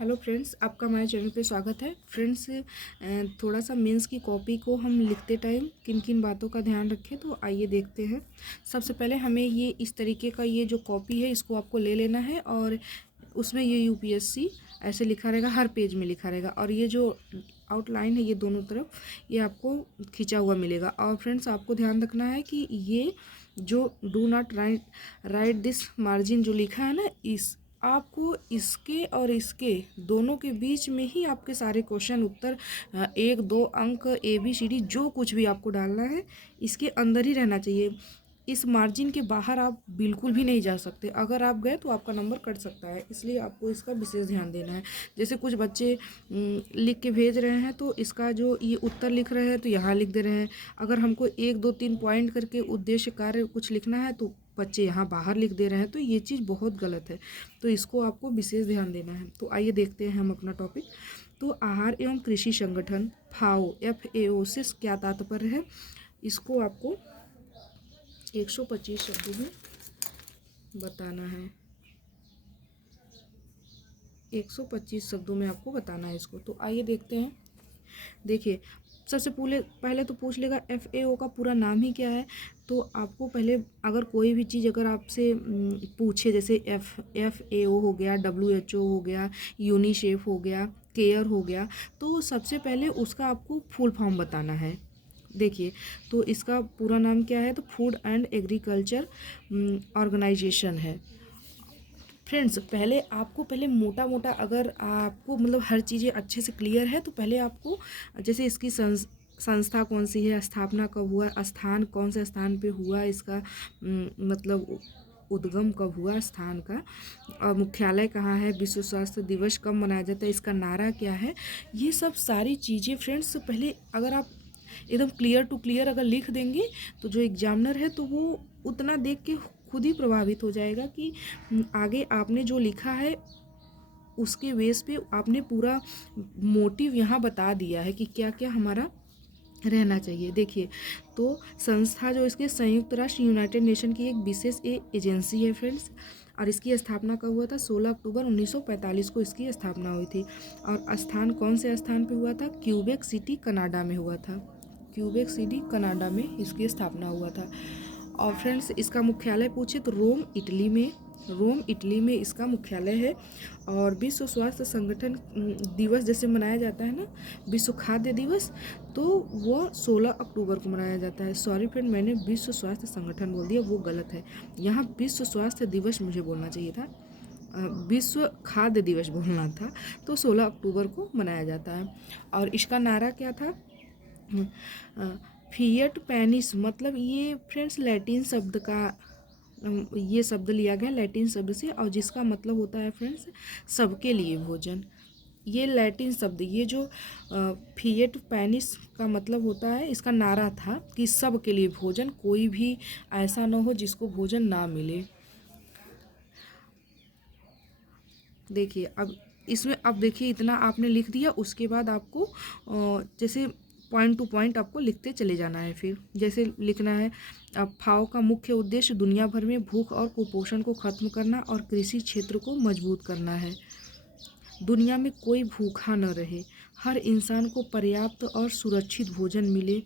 Hello friends, आपका हमारे channel पे स्वागत है। फ्रेंड्स, थोड़ा सा मेंस की कॉपी को हम लिखते टाइम किन किन बातों का ध्यान रखें, तो आइए देखते हैं। सबसे पहले हमें ये इस तरीके का ये जो कॉपी है इसको आपको ले लेना है और उसमें ये यूपीएससी ऐसे लिखा रहेगा, हर पेज में लिखा रहेगा। और ये जो आउटलाइन है ये दोनों तरफ ये आपको खींचा हुआ मिलेगा। और फ्रेंड्स, आपको ध्यान रखना है कि ये जो do not right this margin जो लिखा है ना, इस आपको इसके और इसके दोनों के बीच में ही आपके सारे क्वेश्चन उत्तर 1-2 अंक ABCD जो कुछ भी आपको डालना है इसके अंदर ही रहना चाहिए। इस मार्जिन के बाहर आप बिल्कुल भी नहीं जा सकते। अगर आप गए तो आपका नंबर कट सकता है, इसलिए आपको इसका विशेष ध्यान देना है। जैसे कुछ बच्चे लिख के भेज रहे हैं तो इसका जो ये उत्तर लिख रहे हैं तो यहाँ लिख दे रहे हैं। अगर हमको 1 2 3 पॉइंट करके उद्देश्य कार्य कुछ लिखना है तो बच्चे यहाँ बाहर लिख दे रहे हैं, तो ये चीज़ बहुत गलत है। तो इसको आपको विशेष ध्यान देना है। तो आइए देखते हैं हम अपना टॉपिक। तो आहार एवं कृषि संगठन फाओ FAO से क्या तात्पर्य है, इसको आपको 125 शब्दों में बताना है। 125 शब्दों में आपको बताना है इसको। तो आइए देखते हैं। देखिए, सबसे पहले तो पूछ लेगा FAO का पूरा नाम ही क्या है। तो आपको पहले अगर कोई भी चीज़ अगर आपसे पूछे, जैसे FAO हो गया, WHO हो गया, यूनिसेफ हो गया, केयर हो गया, तो सबसे पहले उसका आपको फुल फॉर्म बताना है। देखिए, तो इसका पूरा नाम क्या है, तो फूड एंड एग्रीकल्चर ऑर्गेनाइजेशन है। फ्रेंड्स, पहले मोटा मोटा अगर आपको मतलब हर चीज़ें अच्छे से क्लियर है तो पहले आपको जैसे इसकी संस्था कौन सी है, स्थापना कब हुआ, स्थान कौन से स्थान पे हुआ, इसका मतलब उद्गम कब हुआ स्थान का, और मुख्यालय कहाँ है, विश्व स्वास्थ्य दिवस कब मनाया जाता है, इसका नारा क्या है, ये सब सारी चीज़ें फ्रेंड्स पहले अगर आप एकदम क्लियर टू क्लियर अगर लिख देंगे तो जो एग्जामिनर है तो वो उतना देख के खुद ही प्रभावित हो जाएगा कि आगे आपने जो लिखा है उसके बेस पे आपने पूरा मोटिव यहाँ बता दिया है कि क्या क्या हमारा रहना चाहिए। देखिए, तो संस्था जो इसके संयुक्त राष्ट्र यूनाइटेड नेशन की एक विशेष एजेंसी है फ्रेंड्स। और इसकी स्थापना कब हुआ था, 16 अक्टूबर 1945 को इसकी स्थापना हुई थी। और स्थान कौन से स्थान पे हुआ था, क्यूबेक सिटी कनाडा में हुआ था। क्यूबेक सिटी कनाडा में इसकी स्थापना हुआ था। और फ्रेंड्स, इसका मुख्यालय पूछे तो रोम इटली में इसका मुख्यालय है। और विश्व स्वास्थ्य संगठन दिवस जैसे मनाया जाता है ना, विश्व खाद्य दिवस, तो वो 16 अक्टूबर को मनाया जाता है। सॉरी फ्रेंड, मैंने विश्व स्वास्थ्य संगठन बोल दिया, वो गलत है। यहाँ विश्व स्वास्थ्य दिवस मुझे बोलना चाहिए था, विश्व खाद्य दिवस बोलना था। तो 16 अक्टूबर को मनाया जाता है। और इसका नारा क्या था, फिएट पैनिस, मतलब ये फ्रेंड्स लैटिन शब्द का ये शब्द लिया गया लैटिन शब्द से, और जिसका मतलब होता है फ्रेंड्स सबके लिए भोजन। ये लैटिन शब्द, ये जो फिएट पैनिस का मतलब होता है, इसका नारा था कि सबके लिए भोजन, कोई भी ऐसा ना हो जिसको भोजन ना मिले। देखिए, अब देखिए इतना आपने लिख दिया, उसके बाद आपको जैसे पॉइंट टू पॉइंट आपको लिखते चले जाना है। फिर जैसे लिखना है, अब फाओ का मुख्य उद्देश्य दुनिया भर में भूख और कुपोषण को खत्म करना और कृषि क्षेत्र को मजबूत करना है। दुनिया में कोई भूखा न रहे, हर इंसान को पर्याप्त और सुरक्षित भोजन मिले,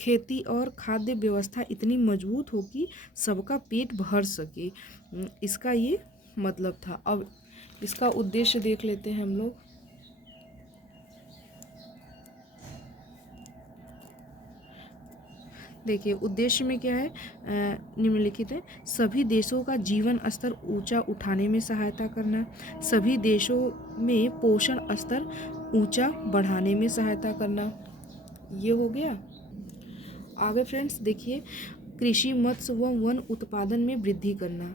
खेती और खाद्य व्यवस्था इतनी मजबूत हो कि सबका पेट भर सके। इसका ये मतलब था। अब इसका उद्देश्य देख लेते हैं हम लोग। देखिए, उद्देश्य में क्या है, निम्नलिखित है, सभी देशों का जीवन स्तर ऊंचा उठाने में सहायता करना, सभी देशों में पोषण स्तर ऊंचा बढ़ाने में सहायता करना, ये हो गया। आगे फ्रेंड्स देखिए, कृषि मत्स्य व वन उत्पादन में वृद्धि करना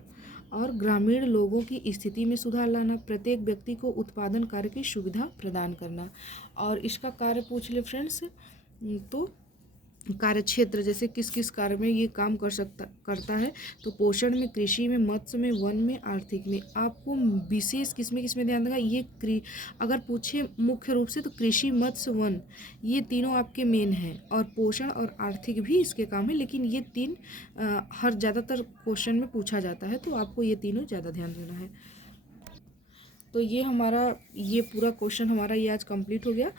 और ग्रामीण लोगों की स्थिति में सुधार लाना, प्रत्येक व्यक्ति को उत्पादन कार्य की सुविधा प्रदान करना। और इसका कार्य पूछ ले फ्रेंड्स, तो कार्य क्षेत्र जैसे किस किस कार्य में ये काम करता है, तो पोषण में, कृषि में, मत्स्य में, वन में, आर्थिक में। आपको विशेष किसमें ध्यान देगा, ये अगर पूछे मुख्य रूप से तो कृषि, मत्स्य, वन, ये तीनों आपके मेन हैं। और पोषण और आर्थिक भी इसके काम है, लेकिन ये तीन हर ज़्यादातर क्वेश्चन में पूछा जाता है, तो आपको ये तीनों ज़्यादा ध्यान देना है। तो ये पूरा क्वेश्चन हमारा ये आज कंप्लीट हो गया।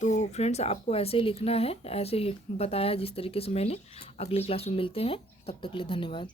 तो फ्रेंड्स आपको ऐसे ही लिखना है, ऐसे ही बताया जिस तरीके से मैंने। अगली क्लास में मिलते हैं, तब तक के लिए धन्यवाद।